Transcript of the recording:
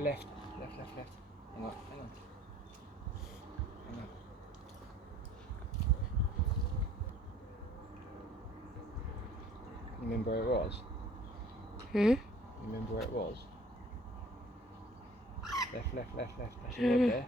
left, left, left, left. Hang on, hang on. Hang on. You remember where it was? Hmm? You remember where it was? Left, left, left, left. That's your rod there.